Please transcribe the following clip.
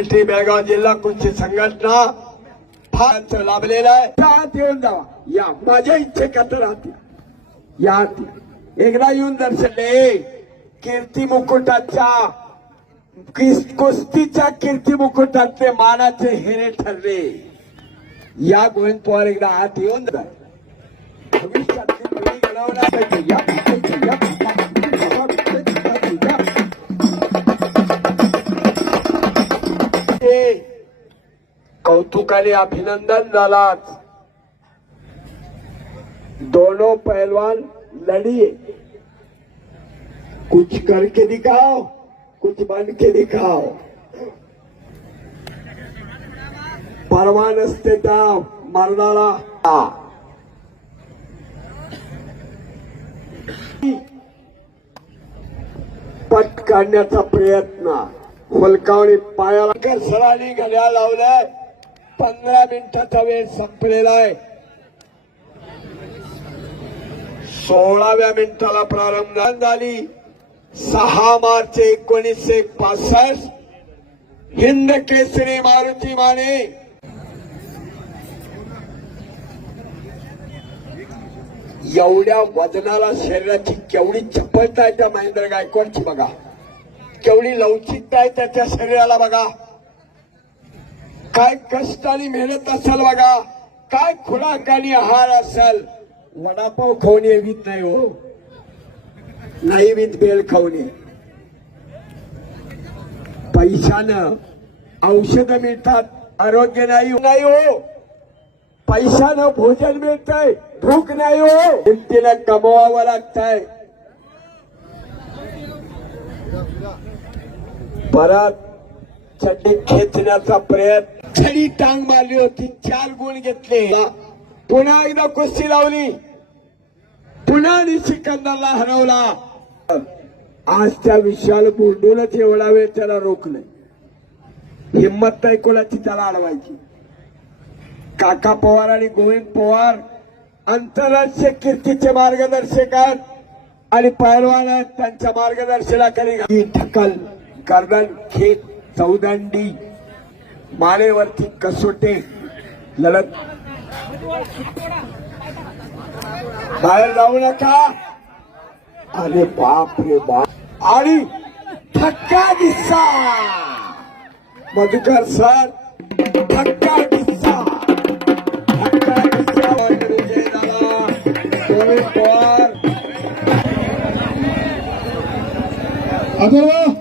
Secretary Belgaum जिल्हा कृषी संघटना फार लाभलेला आहे. त्यात येऊन जावा. या माझ्या इच्छेकत राहतील या एकदा येऊन दर्शनले कीर्ती मुकुटाच्या कुस्तीच्या कीर्ती मुकुटातले मानाचे हिरे ठरले. या गोविंद पवार एकदा आत येऊन जा. भविष्यातली पिढी घडवण्यासाठी या या- या- कौतुकाने अभिनंदन झालाच दोनों पहलवान लड़िए। कुछ करके दिखाओ कुछ बन के दिखाओ। परवा नसते त्या मरणाला। पट काढण्याचा प्रयत्न. हुलकावणी पायाला सरांनी घड्याळ लावलंय. पंधरा मिनिटाचा वेळ संपलेला आहे. सोळाव्या मिनिटाला प्रारंभ झाली. सहा मार्च एकोणीसशे पासष्ट. हिंद केसरी मारुती माने. एवढ्या वजनाला शरीराची केवढी चपलता आहे त्या महेंद्र गायकवाडची बघा. केवढी लवचिकता आहे त्याच्या शरीराला बघा. काय कष्ट आणि मेहनत असेल बघा. काय खुराक आणि आहार असेल. वडापाव खाऊन येत नाही हो. नाही वीत बेल खाऊन पैशानं औषध मिळतात आरोग्य नाही हो. नाही हो. पैशानं भोजन मिळतंय भूक नाही हो. किमतीनं कमवावं लागतंय. परत चड्डी खेचण्याचा प्रयत्न छडी टांग मारली होती चार गुण घेतले. पुन्हा एकदा कुस्ती लावली. पुन्हा निशिकंदाला हरवला. आज त्या विशाल बोलूनच एवढा वेळ त्याला रोखले हिंमत नाही कोणाची त्याला अडवायची. काका पवार आणि गोविंद पवार आंतरराष्ट्रीय कीर्तीचे मार्गदर्शक आहेत आणि पैलवान आहेत. त्यांच्या मार्गदर्शनाखाली ठकल. कर्दन गर्दन खेत चौदंडी मानेवरती कसोटी लढत. बाहेर जाऊ नका. अरे बाप रे बाप. आणि थक्का दिसा. मधुकर सर थक्का दिसा. थक्का दिसा विजय झाला गोविंद अथर्व